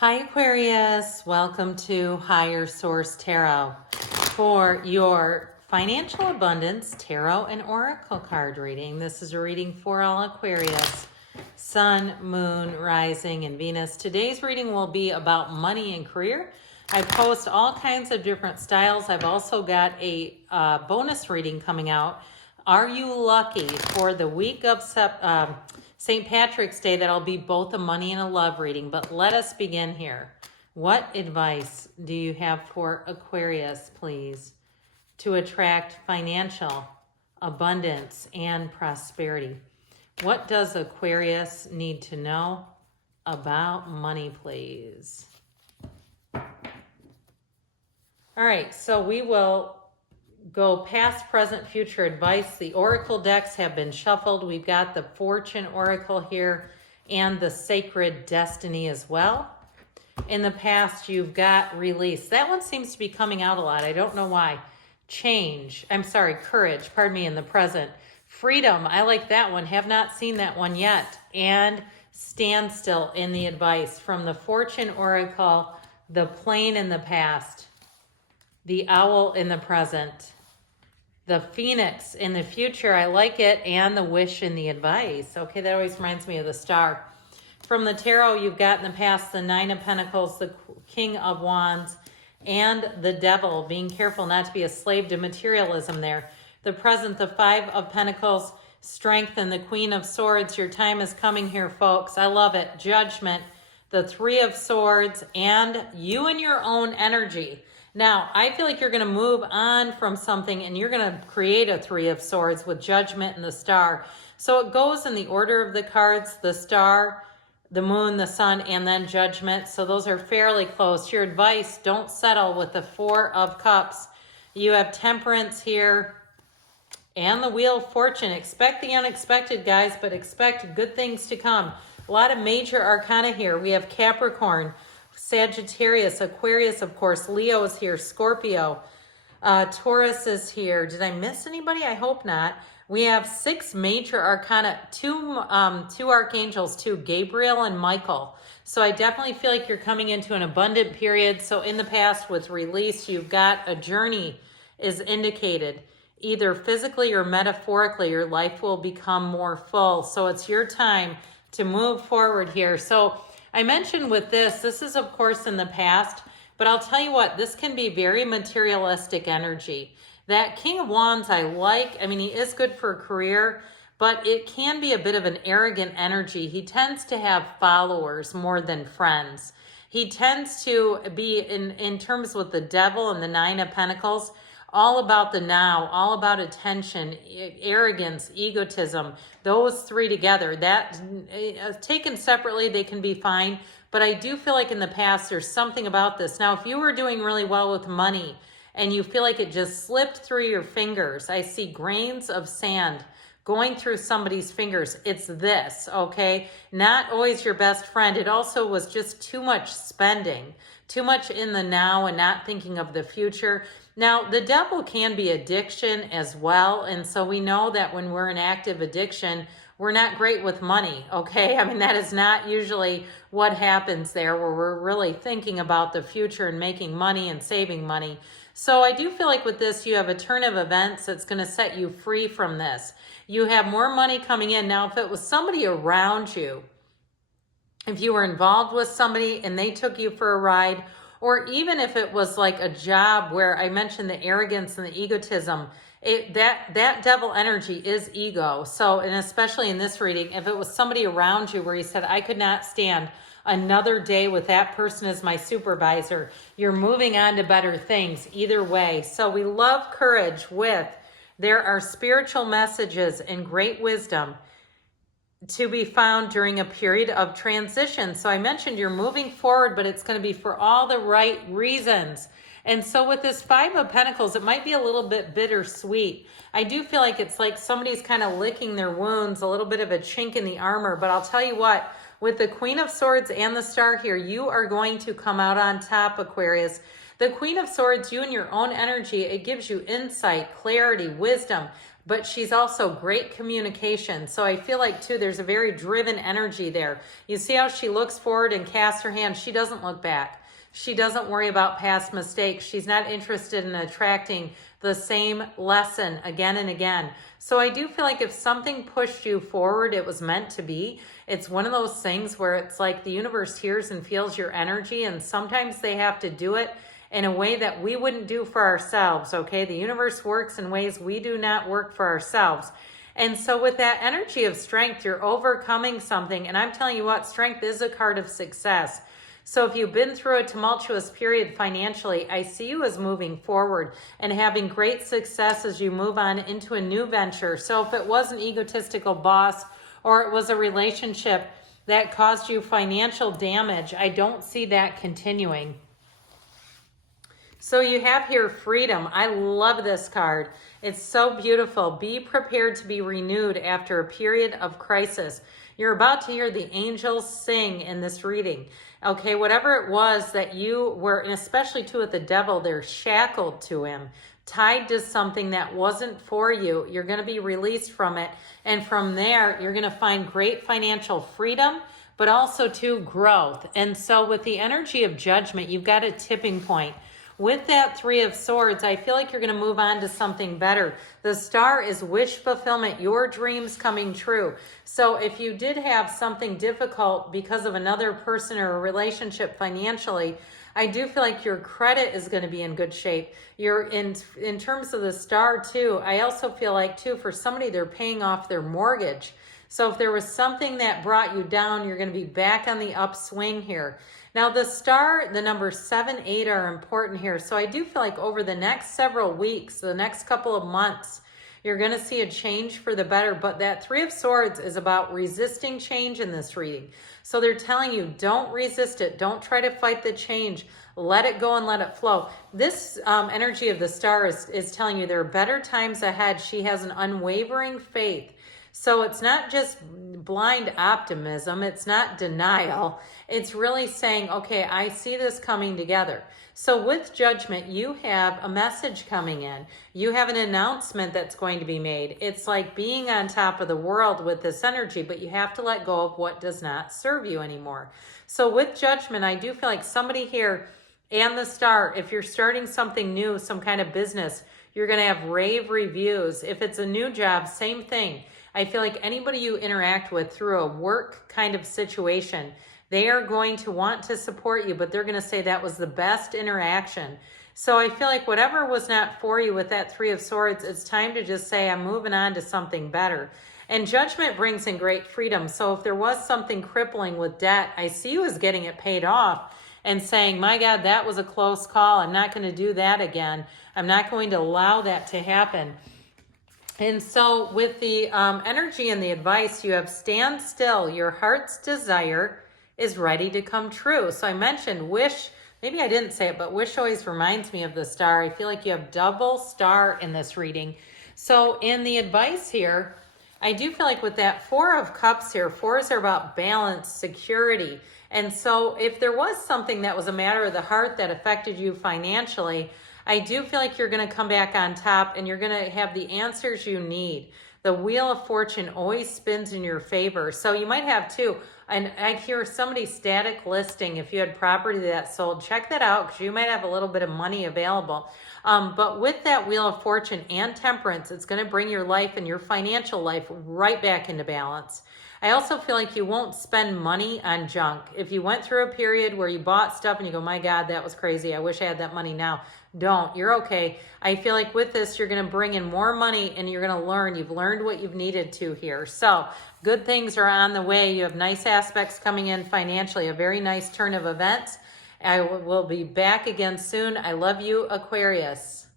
Hi Aquarius, welcome to Higher Source Tarot for your financial abundance tarot and oracle card reading. This is a reading for all Aquarius, Sun, Moon, Rising, and Venus. Today's reading will be about money and career. I post all kinds of different styles. I've also got a bonus reading coming out. Are you lucky for the week of St. Patrick's Day? That'll be both a money and a love reading. But let us begin here. What advice do you have for Aquarius, please, to attract financial abundance and prosperity? What does Aquarius need to know about money, please? All right, so we will go past, present, future advice. The oracle decks have been shuffled. We've got the Fortune Oracle here and the Sacred Destiny as well. In the past, you've got release. That one seems to be coming out a lot. I don't know why. Courage, pardon me, in the present. Freedom, I like that one. Have not seen that one yet. And standstill in the advice. From the Fortune Oracle, the plane in the past, the owl in the present, the phoenix in the future, I like it, and the wish in the advice. Okay, that always reminds me of the star. From the tarot, you've got in the past the Nine of Pentacles, the King of Wands, and the Devil. Being careful not to be a slave to materialism there. The present, the Five of Pentacles, Strength, and the Queen of Swords. Your time is coming here, folks. I love it. Judgment, the Three of Swords, and you and your own energy. Now, I feel like you're going to move on from something and you're going to create a Three of Swords with Judgment and the Star. So it goes in the order of the cards, the Star, the Moon, the Sun, and then Judgment. So those are fairly close. Your advice, don't settle with the Four of Cups. You have Temperance here and the Wheel of Fortune. Expect the unexpected, guys, but expect good things to come. A lot of major arcana here. We have Capricorn, Sagittarius, Aquarius, of course, Leo is here, Scorpio, Taurus is here. Did I miss anybody? I hope not. We have six major arcana, two archangels, too, Gabriel and Michael. So I definitely feel like you're coming into an abundant period. So in the past with release, you've got a journey is indicated. Either physically or metaphorically, your life will become more full. So it's your time to move forward here. So I mentioned with this is of course in the past, but I'll tell you what, this can be very materialistic energy. That King of Wands I like. I mean, he is good for a career, but it can be a bit of an arrogant energy. He tends to have followers more than friends. He tends to be in terms with the Devil and the Nine of Pentacles, all about the now, all about attention, arrogance, egotism, those three together. That taken separately, they can be fine. But I do feel like in the past, there's something about this. Now, if you were doing really well with money and you feel like it just slipped through your fingers, I see grains of sand going through somebody's fingers. It's this, okay? Not always your best friend. It also was just too much spending, too much in the now and not thinking of the future. Now, the devil can be addiction as well. And so we know that when we're in active addiction, we're not great with money, okay? I mean, that is not usually what happens there, where we're really thinking about the future and making money and saving money. So I do feel like with this, you have a turn of events that's going to set you free from this. You have more money coming in. Now, if it was somebody around you, if you were involved with somebody and they took you for a ride, or even if it was like a job where I mentioned the arrogance and the egotism, that devil energy is ego. So, and especially in this reading, if it was somebody around you where you said, I could not stand another day with that person as my supervisor, you're moving on to better things either way. So we love courage with, there are spiritual messages and great wisdom to be found during a period of transition. So I mentioned you're moving forward, but it's going to be for all the right reasons. And so with this Five of Pentacles, it might be a little bit bittersweet. I do feel like it's like somebody's kind of licking their wounds, a little bit of a chink in the armor. But I'll tell you what, with the Queen of Swords and the Star here, you are going to come out on top, Aquarius. The Queen of Swords, you and your own energy, it gives you insight, clarity, wisdom. but she's also great communication. So I feel like too, there's a very driven energy there. You see how she looks forward and casts her hand. She doesn't look back. She doesn't worry about past mistakes. She's not interested in attracting the same lesson again and again. So I do feel like if something pushed you forward, it was meant to be. It's one of those things where it's like the universe hears and feels your energy, and sometimes they have to do it in a way that we wouldn't do for ourselves, okay? The universe works in ways we do not work for ourselves. And so with that energy of strength, you're overcoming something. And I'm telling you what, strength is a card of success. So if you've been through a tumultuous period financially, I see you as moving forward and having great success as you move on into a new venture. So if it was an egotistical boss or it was a relationship that caused you financial damage, I don't see that continuing. So you have here freedom. I love this card. It's so beautiful. Be prepared to be renewed after a period of crisis. You're about to hear the angels sing in this reading. Okay, whatever it was that you were, and especially too with the devil, they're shackled to him, tied to something that wasn't for you. You're going to be released from it. And from there, you're going to find great financial freedom, but also too growth. And so with the energy of judgment, you've got a tipping point. With that Three of Swords, I feel like you're going to move on to something better. The star is wish fulfillment, your dreams coming true. So if you did have something difficult because of another person or a relationship financially, I do feel like your credit is going to be in good shape. You're in terms of the star too, I also feel like too, for somebody, they're paying off their mortgage. So if there was something that brought you down, you're going to be back on the upswing here. Now the star, the numbers 7, 8 are important here. So I do feel like over the next several weeks, the next couple of months, you're going to see a change for the better. But that Three of Swords is about resisting change in this reading. So they're telling you, don't resist it. Don't try to fight the change. Let it go and let it flow. This energy of the star is telling you there are better times ahead. She has an unwavering faith. So it's not just blind optimism. It's not denial. It's really saying, okay, I see this coming together. So with judgment, you have a message coming in. You have an announcement that's going to be made. It's like being on top of the world with this energy, but you have to let go of what does not serve you anymore. So with judgment, I do feel like somebody here and the star, if you're starting something new, some kind of business, you're going to have rave reviews. If it's a new job, same thing. I feel like anybody you interact with through a work kind of situation, they are going to want to support you, but they're going to say that was the best interaction. So I feel like whatever was not for you with that Three of Swords, it's time to just say, I'm moving on to something better. And judgment brings in great freedom. So if there was something crippling with debt, I see you as getting it paid off and saying, my God, that was a close call. I'm not going to do that again. I'm not going to allow that to happen. And so with the energy and the advice, you have stand still. Your heart's desire is ready to come true. So I mentioned wish. Maybe I didn't say it, but wish always reminds me of the star. I feel like you have double star in this reading. So in the advice here, I do feel like with that Four of Cups here, fours are about balance, security. And so if there was something that was a matter of the heart that affected you financially, I do feel like you're going to come back on top and you're going to have the answers you need. The Wheel of Fortune always spins in your favor. So you might have too, and I hear somebody static listing. If you had property that sold, check that out because you might have a little bit of money available. But with that Wheel of Fortune and Temperance, it's going to bring your life and your financial life right back into balance. I also feel like you won't spend money on junk. If you went through a period where you bought stuff and you go, my God, that was crazy. I wish I had that money now. Don't. You're okay. I feel like with this, you're going to bring in more money and you're going to learn. You've learned what you've needed to here. So good things are on the way. You have nice aspects coming in financially, a very nice turn of events. I will be back again soon. I love you, Aquarius.